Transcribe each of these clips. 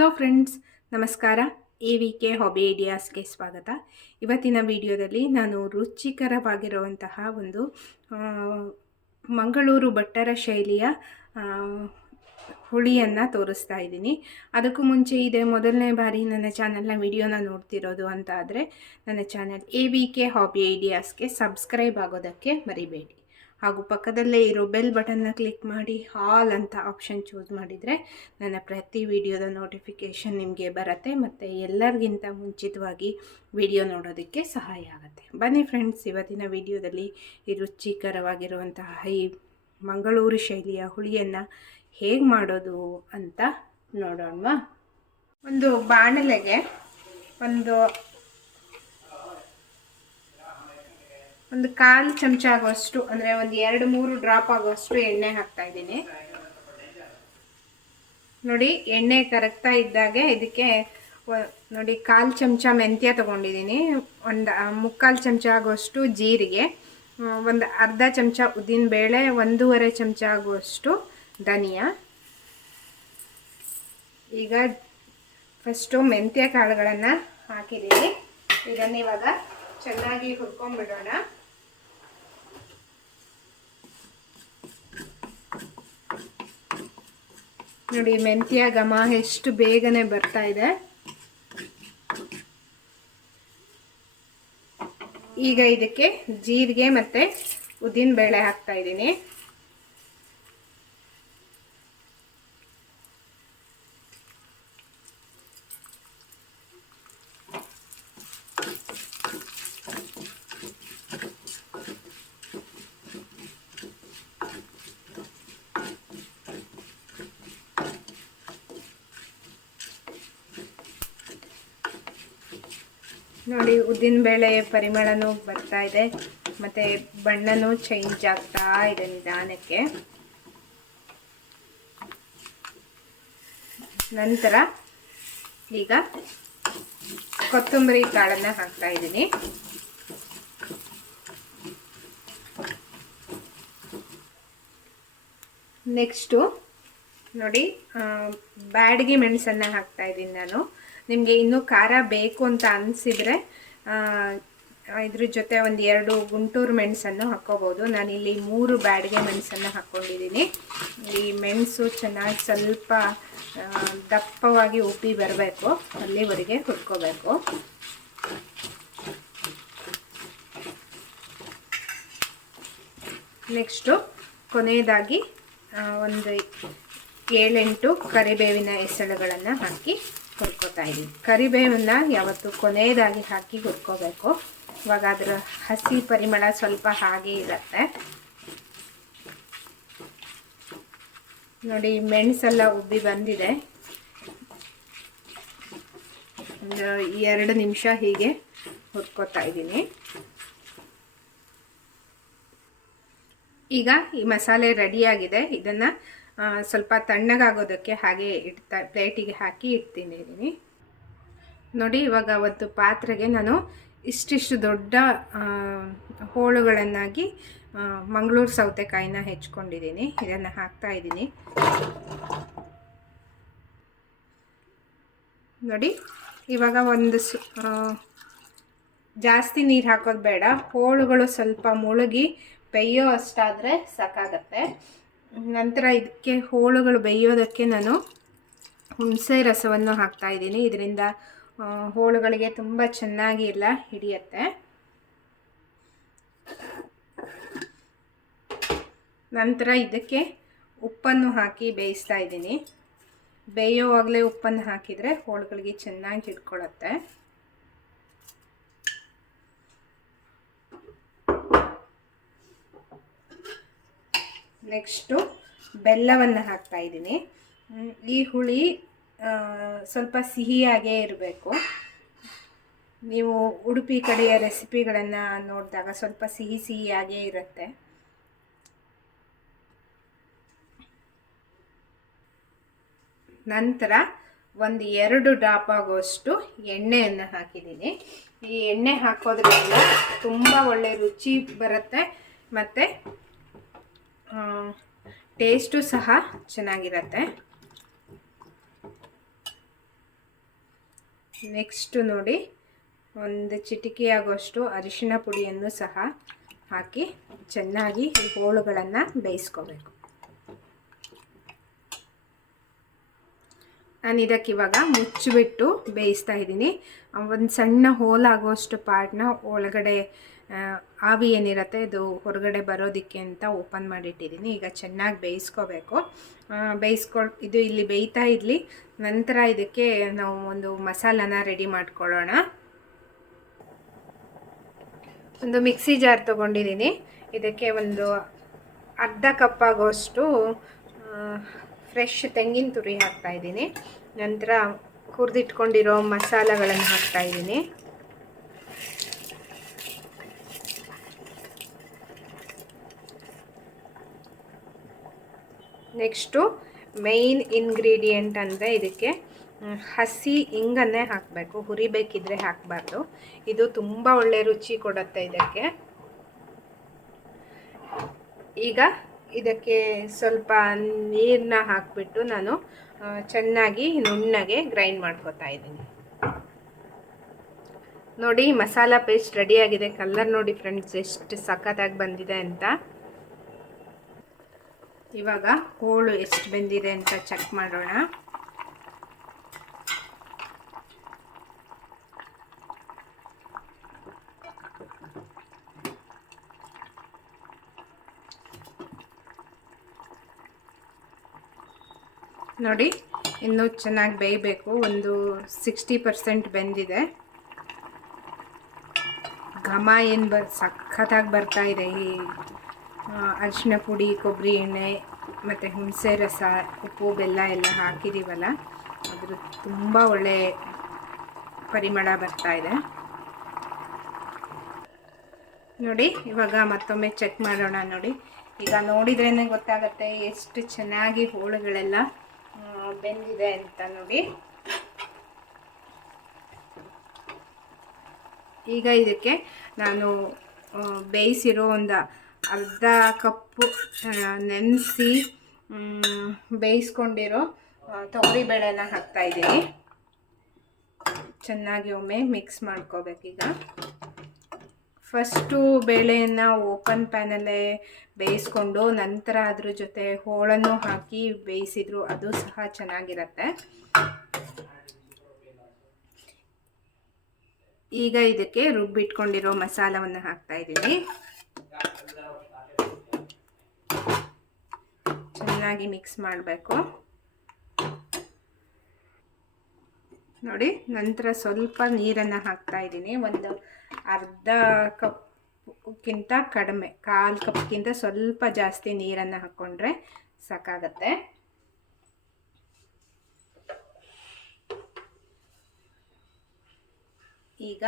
Hello friends, ನಮಸ್ಕಾರ. AVK hobby ಐಡಿಯಾಸ್ಗೆ ಸ್ವಾಗತ. ಇವತ್ತಿನ ವಿಡಿಯೋದಲ್ಲಿ ನಾನು ರುಚಿಕರವಾಗಿರುವಂತಹ ಒಂದು ಮಂಗಳೂರು ಭಟ್ಟರ ಶೈಲಿಯ ಹುಳಿಯನ್ನು ತೋರಿಸ್ತಾ ಇದ್ದೀನಿ. ಅದಕ್ಕೂ ಮುಂಚೆ ಇದೇ ಮೊದಲನೇ ಬಾರಿ ನನ್ನ ಚಾನಲ್ನ ವಿಡಿಯೋನ ನೋಡ್ತಿರೋದು ಅಂತ ಆದರೆ ನನ್ನ ಚಾನಲ್ AVK ಹಾಬಿ ಐಡಿಯಾಸ್ಗೆ ಸಬ್ಸ್ಕ್ರೈಬ್ ಆಗೋದಕ್ಕೆ ಮರಿಬೇಡಿ. ಹಾಗೂ ಪಕ್ಕದಲ್ಲೇ ಇರೋ ಬೆಲ್ ಬಟನ್ನ ಕ್ಲಿಕ್ ಮಾಡಿ ಆಲ್ ಅಂತ ಆಪ್ಷನ್ ಚೂಸ್ ಮಾಡಿದರೆ ನನ್ನ ಪ್ರತಿ ವಿಡಿಯೋದ ನೋಟಿಫಿಕೇಷನ್ ನಿಮಗೆ ಬರುತ್ತೆ ಮತ್ತು ಎಲ್ಲರಿಗಿಂತ ಮುಂಚಿತವಾಗಿ ವಿಡಿಯೋ ನೋಡೋದಕ್ಕೆ ಸಹಾಯ ಆಗುತ್ತೆ. ಬನ್ನಿ ಫ್ರೆಂಡ್ಸ್, ಇವತ್ತಿನ ವಿಡಿಯೋದಲ್ಲಿ ಈ ರುಚಿಕರವಾಗಿರುವಂತಹ ಈ ಮಂಗಳೂರು ಶೈಲಿಯ ಹುಳಿಯನ್ನು ಹೇಗೆ ಮಾಡೋದು ಅಂತ ನೋಡೋಣ. ಒಂದು ಬಾಣಲೆಗೆ ಒಂದು ಕಾಲು ಚಮಚ ಆಗುವಷ್ಟು, ಅಂದರೆ ಒಂದು 2-3 ಡ್ರಾಪ್ ಆಗುವಷ್ಟು ಎಣ್ಣೆ ಹಾಕ್ತಾ ಇದ್ದೀನಿ. ನೋಡಿ, ಎಣ್ಣೆ ಕರಗ್ತಾ ಇದ್ದಾಗೆ ಇದಕ್ಕೆ ನೋಡಿ ಕಾಲು ಚಮಚ ಮೆಂತ್ಯ ತೊಗೊಂಡಿದ್ದೀನಿ, ಒಂದು 3/4 ಚಮಚ ಆಗುವಷ್ಟು ಜೀರಿಗೆ, ಒಂದು ಅರ್ಧ ಚಮಚ ಉದ್ದಿನಬೇಳೆ, 1.5 ಚಮಚ ಆಗುವಷ್ಟು ಧನಿಯಾ. ಈಗ ಫಸ್ಟು ಮೆಂತ್ಯ ಕಾಳುಗಳನ್ನು ಹಾಕಿದ್ದೀನಿ. ಇದನ್ನು ಇವಾಗ ಚೆನ್ನಾಗಿ ಹುರ್ಕೊಂಡ್ಬಿಡೋಣ. ನೋಡಿ, ಮೆಂತ್ಯ ಘಮ ಎಷ್ಟು ಬೇಗನೆ ಬರ್ತಾ ಇದೆ. ಈಗ ಇದಕ್ಕೆ ಜೀರಿಗೆ ಮತ್ತು ಉದ್ದಿನಬೇಳೆ ಹಾಕ್ತಾ ಇದ್ದೀನಿ. ನೋಡಿ, ಉದ್ದಿನಬೇಳೆ ಪರಿಮಳನೂ ಬರ್ತಾ ಇದೆ ಮತ್ತು ಬಣ್ಣನೂ ಚೇಂಜ್ ಆಗ್ತಾ ಇದೆ ನಿಧಾನಕ್ಕೆ. ನಂತರ ಈಗ ಕೊತ್ತಂಬರಿ ಕಾಳನ್ನು ಹಾಕ್ತಾ ಇದ್ದೀನಿ. ನೆಕ್ಸ್ಟು ನೋಡಿ, ಬ್ಯಾಡಗಿ ಮೆಣಸನ್ನು ಹಾಕ್ತಾ ಇದ್ದೀನಿ ನಾನು. ನಿಮಗೆ ಇನ್ನೂ ಖಾರ ಬೇಕು ಅಂತ ಅನಿಸಿದರೆ ಇದ್ರ ಜೊತೆ 1-2 ಗುಂಟೂರು ಮೆಣಸನ್ನು ಹಾಕ್ಕೋಬೋದು. ನಾನಿಲ್ಲಿ 3 ಬ್ಯಾಡಗಿ ಮೆಣಸನ್ನು ಹಾಕ್ಕೊಂಡಿದ್ದೀನಿ. ಈ ಮೆಣಸು ಚೆನ್ನಾಗಿ ಸ್ವಲ್ಪ ದಪ್ಪವಾಗಿ ಉಪ್ಪಿ ಬರಬೇಕು, ಅಲ್ಲಿವರೆಗೆ ಹುರ್ಕೋಬೇಕು. ನೆಕ್ಸ್ಟು ಕೊನೆಯದಾಗಿ ಒಂದು 7-8 ಕರಿಬೇವಿನ ಎಸಳುಗಳನ್ನು ಹಾಕಿ ಹುರ್ಕೋತಾ ಇದ್ದೀನಿ. ಕರಿಬೇವನ್ನ ಯಾವತ್ತು ಕೊನೆಯದಾಗಿ ಹಾಕಿ ಹುರ್ಕೋಬೇಕು, ಇವಾಗ ಅದರ ಹಸಿ ಪರಿಮಳ ಸ್ವಲ್ಪ ಹಾಗೆ ಇರುತ್ತೆ. ನೋಡಿ, ಮೆಣಸೆಲ್ಲ ಉಬ್ಬಿ ಬಂದಿದೆ. ಒಂದು 2 ನಿಮಿಷ ಹೀಗೆ ಹುರ್ಕೋತಾ ಇದ್ದೀನಿ. ಈಗ ಈ ಮಸಾಲೆ ರೆಡಿಯಾಗಿದೆ. ಇದನ್ನು ಸ್ವಲ್ಪ ತಣ್ಣಗಾಗೋದಕ್ಕೆ ಹಾಗೆ ಪ್ಲೇಟಿಗೆ ಹಾಕಿ ಇಡ್ತೀನಿ. ನೋಡಿ, ಇವಾಗ ಒಂದು ಪಾತ್ರೆಗೆ ನಾನು ಇಷ್ಟಿಷ್ಟು ದೊಡ್ಡ ಹೋಳುಗಳನ್ನಾಗಿ ಮಂಗಳೂರು ಸೌತೆಕಾಯಿನ ಹೆಚ್ಕೊಂಡಿದ್ದೀನಿ. ಇದನ್ನು ಹಾಕ್ತಾ ಇದ್ದೀನಿ. ನೋಡಿ, ಇವಾಗ ಒಂದು ಜಾಸ್ತಿ ನೀರು ಹಾಕೋದು ಬೇಡ, ಹೋಳುಗಳು ಸ್ವಲ್ಪ ಮುಳುಗಿ ಬೇಯೋ ಅಷ್ಟಾದರೆ ಸಾಕಾಗತ್ತೆ. ನಂತರ ಇದಕ್ಕೆ ಹೋಳುಗಳು ಬೇಯೋದಕ್ಕೆ ನಾನು ಹುಣಸೆ ರಸವನ್ನು ಹಾಕ್ತಾ ಇದ್ದೀನಿ. ಇದರಿಂದ ಹೋಳುಗಳಿಗೆ ತುಂಬ ಚೆನ್ನಾಗಿ ಎಲ್ಲ ಹಿಡಿಯುತ್ತೆ. ನಂತರ ಇದಕ್ಕೆ ಉಪ್ಪನ್ನು ಹಾಕಿ ಬೇಯಿಸ್ತಾ ಇದ್ದೀನಿ. ಬೇಯೋವಾಗಲೇ ಉಪ್ಪನ್ನು ಹಾಕಿದರೆ ಹೋಳುಗಳಿಗೆ ಚೆನ್ನಾಗಿ ಹಿಡ್ಕೊಳ್ಳುತ್ತೆ. ನೆಕ್ಸ್ಟು ಬೆಲ್ಲವನ್ನು ಹಾಕ್ತಾ ಇದ್ದೀನಿ. ಈ ಹುಳಿ ಸ್ವಲ್ಪ ಸಿಹಿಯಾಗೇ ಇರಬೇಕು. ನೀವು ಉಡುಪಿ ಕಡೆಯ ರೆಸಿಪಿಗಳನ್ನು ನೋಡಿದಾಗ ಸ್ವಲ್ಪ ಸಿಹಿಯಾಗೇ ಇರುತ್ತೆ. ನಂತರ 1-2 ಡ್ರಾಪ್ ಆಗುವಷ್ಟು ಎಣ್ಣೆಯನ್ನು ಹಾಕಿದ್ದೀನಿ. ಈ ಎಣ್ಣೆ ಹಾಕೋದ್ರಿಂದ ತುಂಬ ಒಳ್ಳೆ ರುಚಿ ಬರುತ್ತೆ ಮತ್ತು ಟೇಸ್ಟು ಸಹ ಚೆನ್ನಾಗಿರುತ್ತೆ. ನೆಕ್ಸ್ಟು ನೋಡಿ, ಒಂದು ಚಿಟಿಕೆ ಆಗೋಷ್ಟು ಅರಿಶಿಣ ಪುಡಿಯನ್ನು ಸಹ ಹಾಕಿ ಚೆನ್ನಾಗಿ ಈ ಹೋಳುಗಳನ್ನು ಬೇಯಿಸ್ಕೋಬೇಕು. ನಾನು ಇದಕ್ಕೆ ಇವಾಗ ಮುಚ್ಚಿಬಿಟ್ಟು ಬೇಯಿಸ್ತಾ ಇದ್ದೀನಿ. ಒಂದು ಸಣ್ಣ ಹೋಲಾಗೋಷ್ಟು ಪಾರ್ಟ್ನ ಒಳಗಡೆ ಆವಿ ಏನಿರುತ್ತೆ ಅದು ಹೊರಗಡೆ ಬರೋದಕ್ಕೆ ಅಂತ ಓಪನ್ ಮಾಡಿಟ್ಟಿದ್ದೀನಿ. ಈಗ ಚೆನ್ನಾಗಿ ಬೇಯಿಸ್ಕೋಬೇಕು. ಇದು ಇಲ್ಲಿ ಬೇಯ್ತಾ ಇರಲಿ. ನಂತರ ಇದಕ್ಕೆ ನಾವು ಒಂದು ಮಸಾಲಾನ ರೆಡಿ ಮಾಡ್ಕೊಳ್ಳೋಣ. ಒಂದು ಮಿಕ್ಸಿ ಜಾರ್ ತೊಗೊಂಡಿದ್ದೀನಿ. ಇದಕ್ಕೆ ಒಂದು ಅರ್ಧ ಕಪ್ ಆಗೋಷ್ಟು ಫ್ರೆಶ್ ತೆಂಗಿನ ತುರಿ ಹಾಕ್ತಾಯಿದ್ದೀನಿ. ನಂತರ ಹುರಿದಿಟ್ಕೊಂಡಿರೋ ಮಸಾಲೆಗಳನ್ನು ಹಾಕ್ತಾಯಿದ್ದೀನಿ. ನೆಕ್ಸ್ಟು ಮೇಯ್ನ್ ಇಂಗ್ರೀಡಿಯೆಂಟ್ ಅಂದರೆ ಇದಕ್ಕೆ ಹಸಿ ಹಿಂಗನ್ನೇ ಹಾಕಬೇಕು, ಹುರಿಬೇಕಿದ್ರೆ ಹಾಕಬಾರ್ದು. ಇದು ತುಂಬ ಒಳ್ಳೆ ರುಚಿ ಕೊಡುತ್ತೆ ಇದಕ್ಕೆ. ಈಗ ಇದಕ್ಕೆ ಸ್ವಲ್ಪ ನೀರನ್ನ ಹಾಕಿಬಿಟ್ಟು ನಾನು ಚೆನ್ನಾಗಿ ನುಣ್ಣಗೆ ಗ್ರೈಂಡ್ ಮಾಡ್ಕೊತಾ ಇದ್ದೀನಿ. ನೋಡಿ, ಮಸಾಲ ಪೇಸ್ಟ್ ರೆಡಿಯಾಗಿದೆ. ಕಲರ್ ನೋಡಿ ಫ್ರೆಂಡ್ಸ್ ಎಷ್ಟು ಸಖತ್ತಾಗಿ ಬಂದಿದೆ ಅಂತ. ಇವಾಗ ಹೋಳು ಎಷ್ಟು ಬೆಂದಿದೆ ಅಂತ ಚೆಕ್ ಮಾಡೋಣ. ನೋಡಿ, ಇನ್ನೂ ಚೆನ್ನಾಗಿ ಬೇಯಬೇಕು. ಒಂದು 60% ಬೆಂದಿದೆ. ಘಮ ಏನು ಸಖತ್ತಾಗಿ ಬರ್ತಾ ಇದೆ. ಈ ಅರಿಶಿನ ಪುಡಿ, ಕೊಬ್ಬರಿ ಎಣ್ಣೆ ಮತ್ತು ಹುಣಸೆ ರಸ, ಉಪ್ಪು, ಬೆಲ್ಲ ಎಲ್ಲ ಹಾಕಿದ್ದೀವಲ್ಲ, ಅದ್ರ ತುಂಬ ಒಳ್ಳೆ ಪರಿಮಳ ಬರ್ತಾ ಇದೆ. ನೋಡಿ, ಇವಾಗ ಮತ್ತೊಮ್ಮೆ ಚೆಕ್ ಮಾಡೋಣ. ನೋಡಿ, ಈಗ ನೋಡಿದ್ರೇ ಗೊತ್ತಾಗುತ್ತೆ ಎಷ್ಟು ಚೆನ್ನಾಗಿ ಹೋಳುಗಳೆಲ್ಲ ಬೆಂದಿದೆ ಅಂತ. ನೋಡಿ, ಈಗ ಇದಕ್ಕೆ ನಾನು ಬೇಯಿಸಿರೋ ಒಂದು ಅರ್ಧ ಕಪ್ಪು ನೆನೆಸಿ ಬೇಯಿಸ್ಕೊಂಡಿರೋ ತೊಗರಿಬೇಳೆನ ಹಾಕ್ತಾಯಿದ್ದೀನಿ. ಚೆನ್ನಾಗಿ ಒಮ್ಮೆ ಮಿಕ್ಸ್ ಮಾಡ್ಕೋಬೇಕೀಗ. ಫಸ್ಟು ಬೇಳೆಯನ್ನು ಓಪನ್ ಪ್ಯಾನಲ್ಲೇ ಬೇಯಿಸ್ಕೊಂಡು ನಂತರ ಅದ್ರ ಜೊತೆ ಹೋಳನ್ನು ಹಾಕಿ ಬೇಯಿಸಿದ್ರು ಅದು ಸಹ ಚೆನ್ನಾಗಿರುತ್ತೆ. ಈಗ ಇದಕ್ಕೆ ರುಬ್ಬಿಟ್ಕೊಂಡಿರೋ ಮಸಾಲವನ್ನು ಹಾಕ್ತಾಯಿದ್ದೀನಿ. ಚೆನ್ನಾಗಿ ಮಿಕ್ಸ್ ಮಾಡಬೇಕು. ನೋಡಿ, ನಂತರ ಸ್ವಲ್ಪ ನೀರನ್ನು ಹಾಕ್ತಾಯಿದ್ದೀನಿ. ಒಂದು ಅರ್ಧ ಕಪ್ಗಿಂತ ಕಡಿಮೆ, 1/4 ಕಪ್ಗಿಂತ ಸ್ವಲ್ಪ ಜಾಸ್ತಿ ನೀರನ್ನು ಹಾಕ್ಕೊಂಡ್ರೆ ಸಾಕಾಗತ್ತೆ. ಈಗ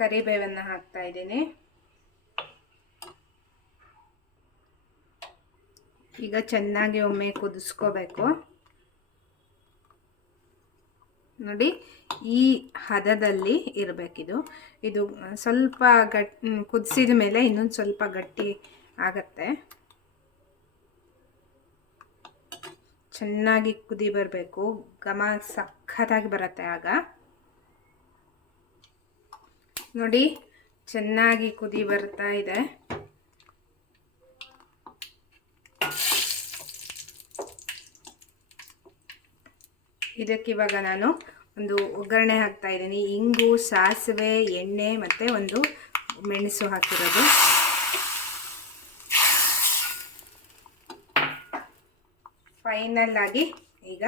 ಕರಿಬೇವನ್ನು ಹಾಕ್ತಾಯಿದ್ದೀನಿ. ಈಗ ಚೆನ್ನಾಗಿ ಒಮ್ಮೆ ಕುದಿಸ್ಕೋಬೇಕು. ನೋಡಿ, ಈ ಹದದಲ್ಲಿ ಇರಬೇಕಿದು. ಇದು ಸ್ವಲ್ಪ ಕುದಿಸಿದ ಮೇಲೆ ಇನ್ನೊಂದು ಸ್ವಲ್ಪ ಗಟ್ಟಿ ಆಗತ್ತೆ. ಚೆನ್ನಾಗಿ ಕುದಿ ಬರಬೇಕು. ಘಮ ಸಖತ್ತಾಗಿ ಬರುತ್ತೆ ಆಗ. ನೋಡಿ, ಚೆನ್ನಾಗಿ ಕುದಿ ಬರ್ತಾ ಇದೆ. ಇದಕ್ಕೆ ಇವಾಗ ನಾನು ಒಂದು ಒಗ್ಗರಣೆ ಹಾಕ್ತಾ ಇದ್ದೀನಿ. ಇಂಗು, ಸಾಸಿವೆ, ಎಣ್ಣೆ ಮತ್ತು ಒಂದು ಮೆಣಸು ಹಾಕಿರೋದು. ಫೈನಲ್ ಆಗಿ ಈಗ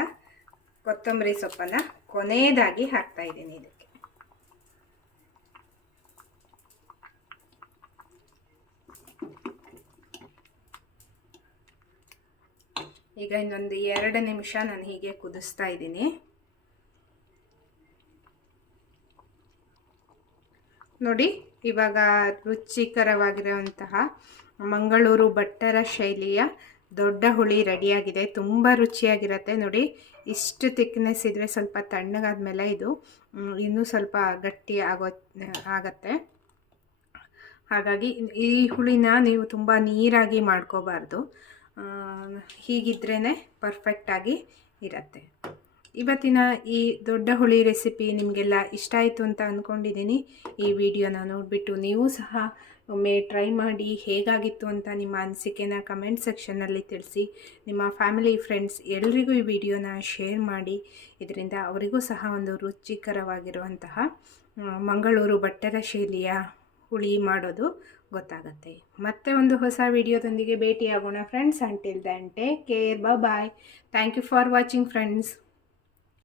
ಕೊತ್ತಂಬರಿ ಸೊಪ್ಪನ್ನು ಕೊನೆಯದಾಗಿ ಹಾಕ್ತಾ ಇದ್ದೀನಿ ಇದಕ್ಕೆ. ಈಗ ಇನ್ನೊಂದು 2 ನಿಮಿಷ ನಾನು ಹೀಗೆ ಕುದಿಸ್ತಾ ಇದ್ದೀನಿ. ನೋಡಿ, ಇವಾಗ ರುಚಿಕರವಾಗಿರುವಂತಹ ಮಂಗಳೂರು ಭಟ್ಟರ ಶೈಲಿಯ ದೊಡ್ಡ ಹುಳಿ ರೆಡಿಯಾಗಿದೆ. ತುಂಬ ರುಚಿಯಾಗಿರುತ್ತೆ. ನೋಡಿ, ಇಷ್ಟು ತಿಕ್ನೆಸ್ ಇದ್ದರೆ ಸ್ವಲ್ಪ ತಣ್ಣಗಾದ್ಮೇಲೆ ಇದು ಇನ್ನೂ ಸ್ವಲ್ಪ ಗಟ್ಟಿ ಆಗತ್ತೆ. ಹಾಗಾಗಿ ಈ ಹುಳಿನ ನೀವು ತುಂಬ ನೀರಾಗಿ ಮಾಡ್ಕೋಬಾರ್ದು. ಹೀಗಿದ್ರೇ ಪರ್ಫೆಕ್ಟಾಗಿ ಇರುತ್ತೆ. ಇವತ್ತಿನ ಈ ದೊಡ್ಡ ಹುಳಿ ರೆಸಿಪಿ ನಿಮಗೆಲ್ಲ ಇಷ್ಟ ಆಯಿತು ಅಂತ ಅಂದ್ಕೊಂಡಿದ್ದೀನಿ. ಈ ವಿಡಿಯೋನ ನೋಡಿಬಿಟ್ಟು ನೀವು ಸಹ ಒಮ್ಮೆ ಟ್ರೈ ಮಾಡಿ ಹೇಗಾಗಿತ್ತು ಅಂತ ನಿಮ್ಮ ಅನಿಸಿಕೆನ ಕಮೆಂಟ್ ಸೆಕ್ಷನ್ನಲ್ಲಿ ತಿಳಿಸಿ. ನಿಮ್ಮ ಫ್ಯಾಮಿಲಿ ಫ್ರೆಂಡ್ಸ್ ಎಲ್ರಿಗೂ ಈ ವಿಡಿಯೋನ ಶೇರ್ ಮಾಡಿ. ಇದರಿಂದ ಅವರಿಗೂ ಸಹ ಒಂದು ರುಚಿಕರವಾಗಿರುವಂತಹ ಮಂಗಳೂರು ಭಟ್ಟರ ಶೈಲಿಯ ಹುಳಿ ಮಾಡೋದು ಗೊತ್ತಾಗುತ್ತೆ. ಮತ್ತೆ ಒಂದು ಹೊಸ ವಿಡಿಯೋದೊಂದಿಗೆ ಭೇಟಿಯಾಗೋಣ friends. Until then take care, bye. Thank you for watching friends.